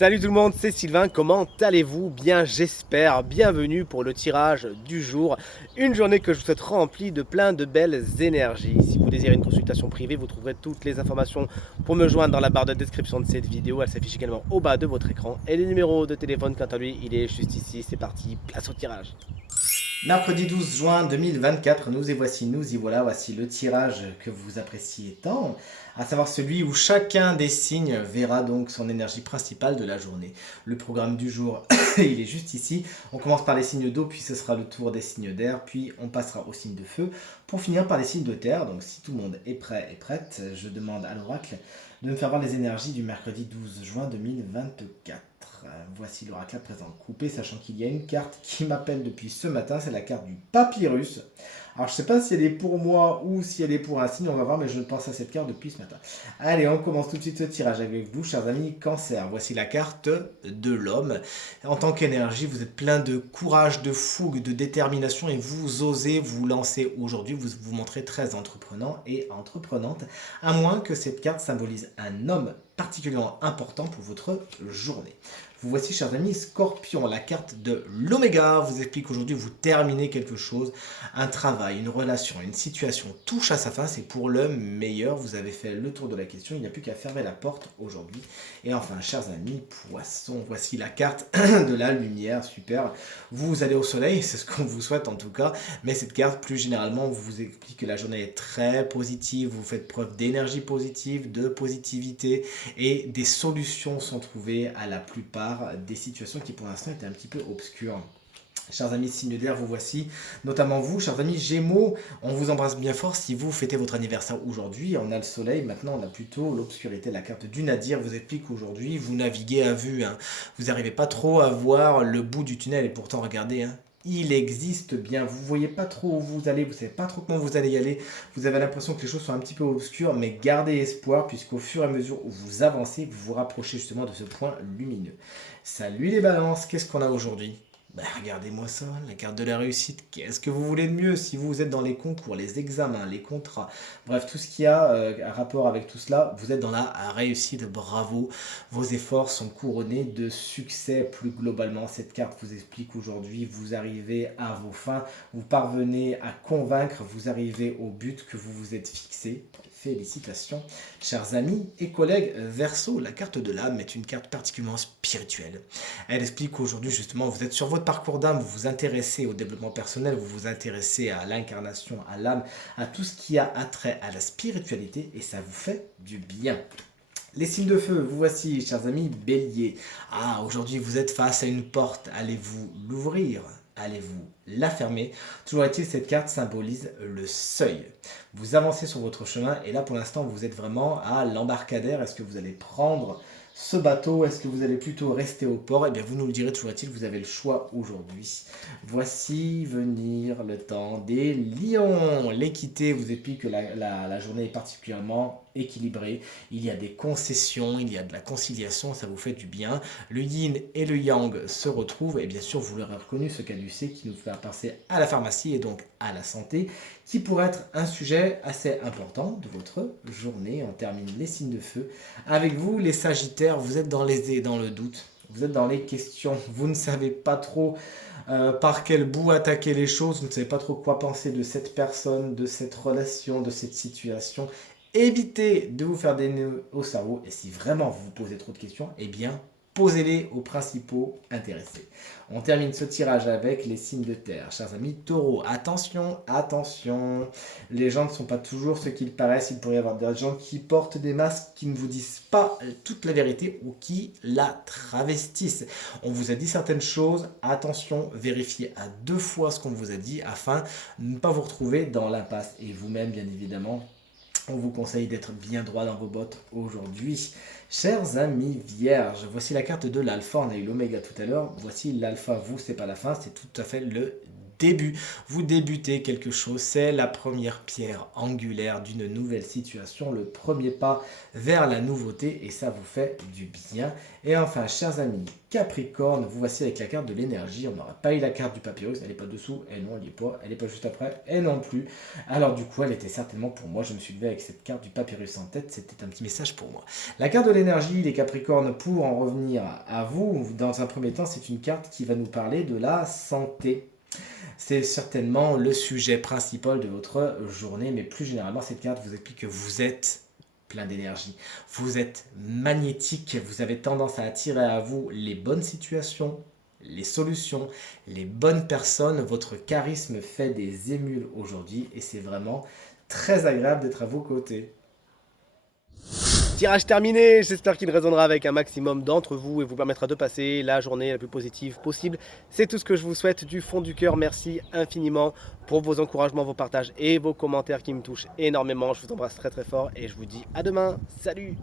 Salut tout le monde, c'est Sylvain, comment allez-vous? Bien j'espère, bienvenue pour le tirage du jour, une journée que je vous souhaite remplie de plein de belles énergies. Si vous désirez une consultation privée, vous trouverez toutes les informations pour me joindre dans la barre de description de cette vidéo, elle s'affiche également au bas de votre écran. Et le numéro de téléphone quant à lui, il est juste ici, c'est parti, place au tirage. Mercredi 12 juin 2024, nous y voici, nous y voilà, voici le tirage que vous appréciez tant, à savoir celui où chacun des signes verra donc son énergie principale de la journée. Le programme du jour, il est juste ici, on commence par les signes d'eau, puis ce sera le tour des signes d'air, puis on passera aux signes de feu, pour finir par les signes de terre. Donc si tout le monde est prêt et prête, je demande à l'oracle de me faire voir les énergies du mercredi 12 juin 2024. Voici l'oracle à présent coupé, sachant qu'il y a une carte qui m'appelle depuis ce matin, c'est la carte du papyrus. Alors je ne sais pas si elle est pour moi ou si elle est pour un signe, on va voir, mais je pense à cette carte depuis ce matin. Allez, on commence tout de suite ce tirage avec vous, chers amis Cancer. Voici la carte de l'homme. En tant qu'énergie, vous êtes plein de courage, de fougue, de détermination et vous osez vous lancer aujourd'hui. Vous vous montrez très entreprenant et entreprenante, à moins que cette carte symbolise un homme particulièrement important pour votre journée. Vous voici, chers amis, Scorpion, la carte de l'Oméga vous explique aujourd'hui vous terminez quelque chose, un travail, une relation, une situation touche à sa fin, c'est pour le meilleur, vous avez fait le tour de la question, il n'y a plus qu'à fermer la porte aujourd'hui. Et enfin, chers amis, Poisson, voici la carte de la lumière, super, vous allez au soleil, c'est ce qu'on vous souhaite en tout cas, mais cette carte, plus généralement, vous explique que la journée est très positive, vous faites preuve d'énergie positive, de positivité, et des solutions sont trouvées à la plupart des situations qui pour l'instant étaient un petit peu obscures. Chers amis signes d'air, vous voici, notamment vous, chers amis Gémeaux, on vous embrasse bien fort si vous fêtez votre anniversaire aujourd'hui. On a le soleil, maintenant on a plutôt l'obscurité. La carte du Nadir vous explique qu'aujourd'hui vous naviguez à vue, hein. Vous n'arrivez pas trop à voir le bout du tunnel et pourtant regardez, hein, il existe bien, vous voyez pas trop où vous allez, vous savez pas trop comment vous allez y aller, vous avez l'impression que les choses sont un petit peu obscures, mais gardez espoir puisqu'au fur et à mesure où vous avancez, vous vous rapprochez justement de ce point lumineux. Salut les balances, qu'est-ce qu'on a aujourd'hui? Regardez-moi ça, la carte de la réussite. Qu'est-ce que vous voulez de mieux si vous êtes dans les concours, les examens, les contrats, bref, tout ce qui a un rapport avec tout cela, vous êtes dans la réussite, bravo. Vos efforts sont couronnés de succès plus globalement. Cette carte vous explique aujourd'hui, vous arrivez à vos fins, vous parvenez à convaincre, vous arrivez au but que vous vous êtes fixé. Félicitations, chers amis et collègues Verseau. La carte de l'âme est une carte particulièrement spirituelle. Elle explique qu'aujourd'hui, justement, vous êtes sur votre parcours d'âme, vous vous intéressez au développement personnel, vous vous intéressez à l'incarnation, à l'âme, à tout ce qui a attrait à la spiritualité, et ça vous fait du bien. Les signes de feu, vous voici, chers amis Bélier. Ah, aujourd'hui, vous êtes face à une porte, allez-vous l'ouvrir? Allez-vous la fermer? Toujours est-il, cette carte symbolise le seuil. Vous avancez sur votre chemin et là, pour l'instant, vous êtes vraiment à l'embarcadère. Est-ce que vous allez prendre ce bateau? Est-ce que vous allez plutôt rester au port? Eh bien, vous nous le direz, toujours est-il, vous avez le choix aujourd'hui. Voici venir le temps des lions. L'équité vous explique que la journée est particulièrement équilibrée. Il y a des concessions, il y a de la conciliation, ça vous fait du bien. Le yin et le yang se retrouvent et bien sûr, vous l'aurez reconnu, ce caducée qui nous fait passer à la pharmacie et donc à la santé, qui pourrait être un sujet assez important de votre journée. On termine les signes de feu. Avec vous, les sagittaires, vous êtes dans le doute. Vous êtes dans les questions, vous ne savez pas trop par quel bout attaquer les choses, vous ne savez pas trop quoi penser de cette personne, de cette relation, de cette situation. Évitez de vous faire des nœuds au cerveau et si vraiment vous vous posez trop de questions, eh bien posez-les aux principaux intéressés. On termine ce tirage avec les signes de terre. Chers amis taureaux, attention, attention. Les gens ne sont pas toujours ce qu'ils paraissent. Il pourrait y avoir des gens qui portent des masques, qui ne vous disent pas toute la vérité ou qui la travestissent. On vous a dit certaines choses. Attention, vérifiez à 2 fois ce qu'on vous a dit afin de ne pas vous retrouver dans l'impasse. Et vous-même, bien évidemment, on vous conseille d'être bien droit dans vos bottes aujourd'hui. Chers amis vierges, voici la carte de l'alpha. On a eu l'oméga tout à l'heure. Voici l'alpha, vous, c'est pas la fin, c'est tout à fait le début. Vous débutez quelque chose, c'est la première pierre angulaire d'une nouvelle situation, le premier pas vers la nouveauté et ça vous fait du bien. Et enfin, chers amis Capricorne, vous voici avec la carte de l'énergie. On n'aura pas eu la carte du papyrus, elle n'est pas dessous, et non, elle n'y est pas, elle n'est pas juste après, et non plus. Alors du coup, elle était certainement pour moi, je me suis levé avec cette carte du papyrus en tête, c'était un petit message pour moi. La carte de l'énergie, les Capricornes, pour en revenir à vous, dans un premier temps, c'est une carte qui va nous parler de la santé. C'est certainement le sujet principal de votre journée, mais plus généralement, cette carte vous explique que vous êtes plein d'énergie. Vous êtes magnétique, vous avez tendance à attirer à vous les bonnes situations, les solutions, les bonnes personnes. Votre charisme fait des émules aujourd'hui et c'est vraiment très agréable d'être à vos côtés. Tirage terminé, j'espère qu'il résonnera avec un maximum d'entre vous et vous permettra de passer la journée la plus positive possible. C'est tout ce que je vous souhaite du fond du cœur. Merci infiniment pour vos encouragements, vos partages et vos commentaires qui me touchent énormément. Je vous embrasse très très fort et je vous dis à demain. Salut!